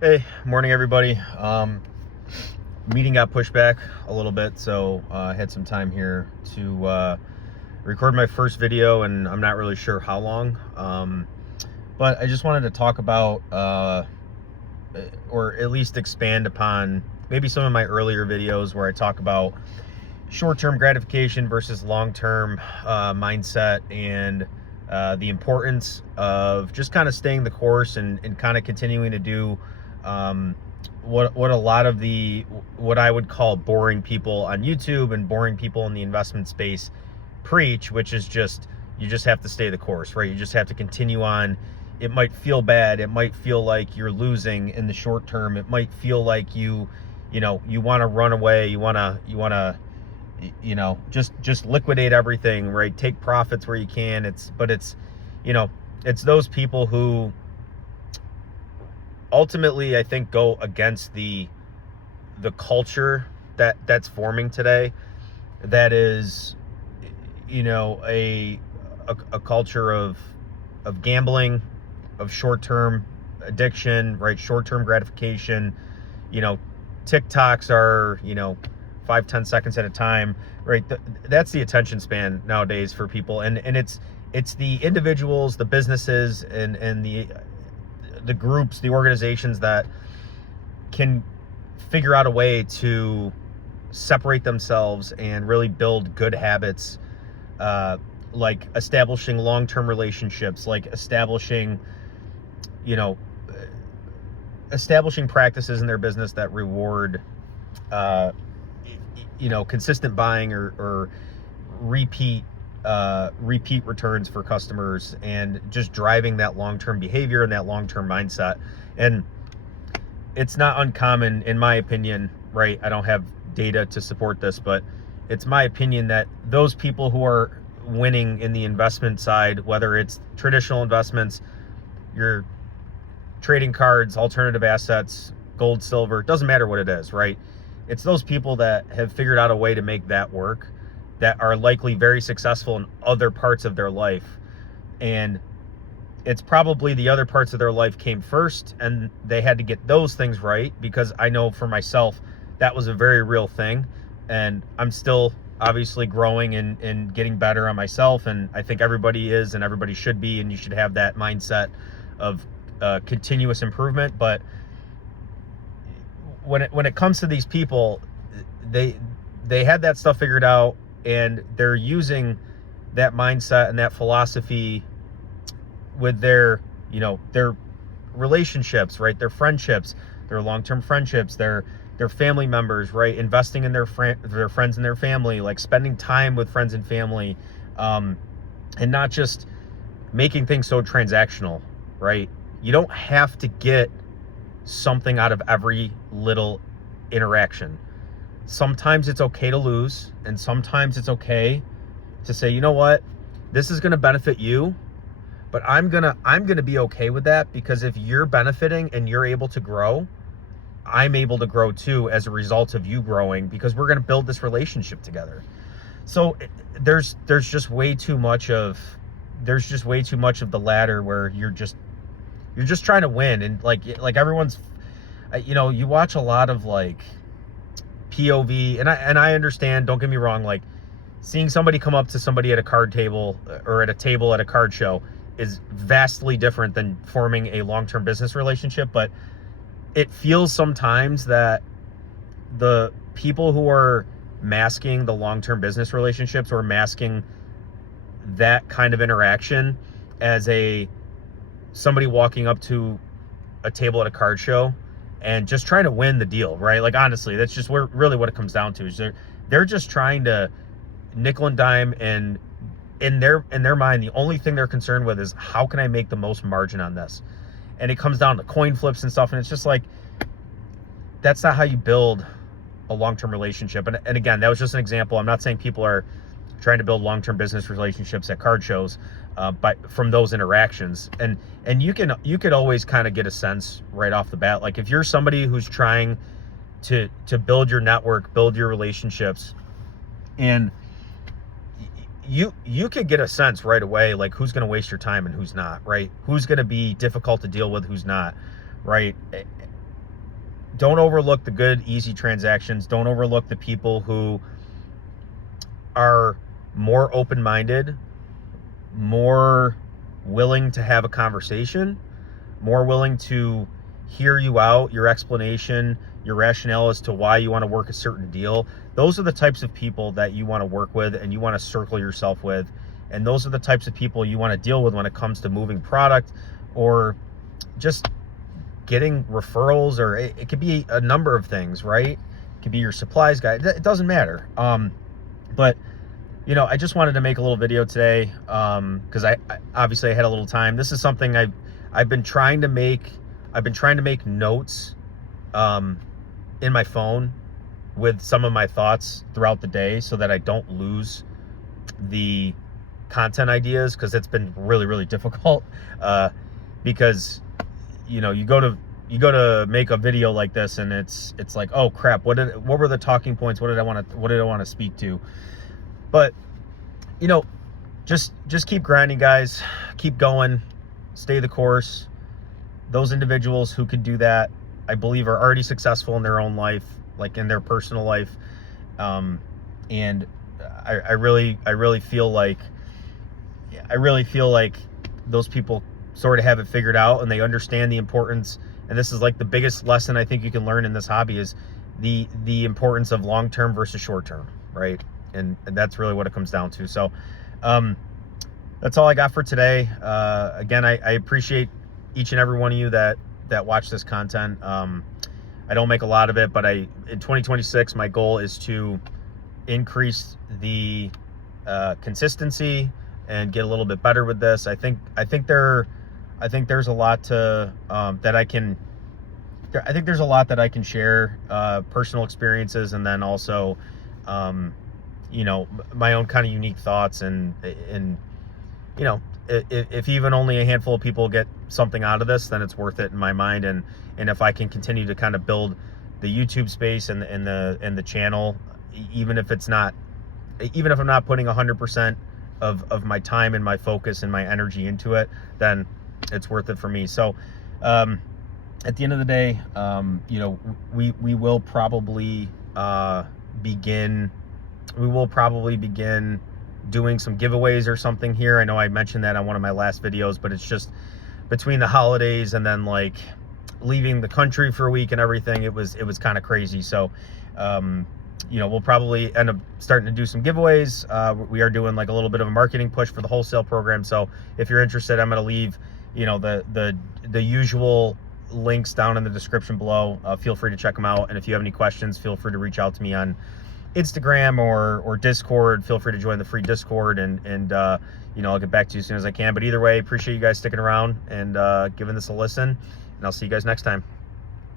Hey, morning everybody. Meeting got pushed back a little bit, so I had some time here to record my first video, and I'm not really sure how long. But I just wanted to talk about, or at least expand upon maybe some of my earlier videos where I talk about short-term gratification versus long-term mindset, and the importance of just kind of staying the course and kind of continuing to do what a lot of what I would call boring people on YouTube and boring people in the investment space preach, which is just, you just have to stay the course, right? You just have to continue on. It might feel bad. It might feel like you're losing in the short term. It might feel like you want to run away. You want to just liquidate everything, right? Take profits where you can. It's those people who ultimately, I think, go against the culture that's forming today. That is, a culture of gambling, of short-term addiction, right? Short-term gratification. TikToks are 5-10 seconds at a time, right? That's the attention span nowadays for people, and it's the individuals, the businesses, and the groups, the organizations that can figure out a way to separate themselves and really build good habits, like establishing long-term relationships, like establishing practices in their business that reward consistent buying or repeat returns for customers, and just driving that long-term behavior and that long-term mindset. And it's not uncommon, in my opinion, right? I don't have data to support this, but it's my opinion that those people who are winning in the investment side, whether it's traditional investments, your trading cards, alternative assets, gold, silver, doesn't matter what it is, right? It's those people that have figured out a way to make that work, that are likely very successful in other parts of their life. And it's probably the other parts of their life came first, and they had to get those things right, because I know for myself that was a very real thing, and I'm still obviously growing and getting better on myself, and I think everybody is, and everybody should be, and you should have that mindset of continuous improvement. But when it comes to these people, they had that stuff figured out, and they're using that mindset and that philosophy with their relationships, right? Their friendships, their long-term friendships, their family members, right? Investing in their friends and their family, like spending time with friends and family, and not just making things so transactional, right? You don't have to get something out of every little interaction. Sometimes it's okay to lose, and sometimes it's okay to say, you know what, this is going to benefit you, but I'm going to be okay with that, because if you're benefiting and you're able to grow, I'm able to grow too as a result of you growing, because we're going to build this relationship together. So there's just way too much of the latter, where you're just trying to win, and like everyone's, you watch a lot of like POV, and I understand, don't get me wrong, like seeing somebody come up to somebody at a card table or at a table at a card show is vastly different than forming a long-term business relationship. But it feels sometimes that the people who are masking the long-term business relationships, or masking that kind of interaction as somebody walking up to a table at a card show and just trying to win the deal, right? Like, honestly, that's just really what it comes down to, is they're just trying to nickel and dime, and in their mind, the only thing they're concerned with is, how can I make the most margin on this? And it comes down to coin flips and stuff, and it's just like, that's not how you build a long-term relationship. And again, that was just an example. I'm not saying people are trying to build long-term business relationships at card shows, but from those interactions, and you could always kind of get a sense right off the bat. Like, if you're somebody who's trying to build your network, build your relationships, and you could get a sense right away, like, who's going to waste your time and who's not, right? Who's going to be difficult to deal with, who's not, right? don't overlook the good, easy transactions. Don't overlook the people who are more open-minded, more willing to have a conversation, more willing to hear you out, your explanation, your rationale as to why you want to work a certain deal. Those are the types of people that you want to work with and you want to circle yourself with. And those are the types of people you want to deal with when it comes to moving product or just getting referrals, or it could be a number of things, right? It could be your supplies guy. It doesn't matter. But you know, I just wanted to make a little video today because I obviously I had a little time. This is something I've been trying to make. I've been trying to make notes in my phone with some of my thoughts throughout the day so that I don't lose the content ideas, because it's been really, really difficult because you know, you go to make a video like this and it's like, oh crap, what were the talking points? What did I want to speak to? But you know, just keep grinding, guys. Keep going. Stay the course. Those individuals who could do that, I believe, are already successful in their own life, like in their personal life. And I really feel like those people sort of have it figured out and they understand the importance. And this is like the biggest lesson I think you can learn in this hobby is the importance of long-term versus short-term, right? And that's really what it comes down to. So that's all I got for today. Again, I appreciate each and every one of you that watch this content. I don't make a lot of it, but in 2026, my goal is to increase the consistency and get a little bit better with this. I think there's a lot to that I can. I think there's a lot that I can share, personal experiences, and then also, you know, my own kind of unique thoughts, and you know, if even only a handful of people get something out of this, then it's worth it in my mind. And if I can continue to kind of build the YouTube space and the channel, even if I'm not putting 100% of my time and my focus and my energy into it, then it's worth it for me. So at the end of the day, you know, we will probably begin doing some giveaways or something here. I know I mentioned that on one of my last videos, but it's just between the holidays and then like leaving the country for a week and everything, it was kind of crazy. So you know, we'll probably end up starting to do some giveaways. We are doing like a little bit of a marketing push for the wholesale program. So if you're interested, I'm going to leave, you know, the usual links down in the description below. Feel free to check them out. And if you have any questions, feel free to reach out to me on Instagram or Discord. Feel free to join the free Discord, and you know, I'll get back to you as soon as I can. But either way, appreciate you guys sticking around and giving this a listen, and I'll see you guys next time.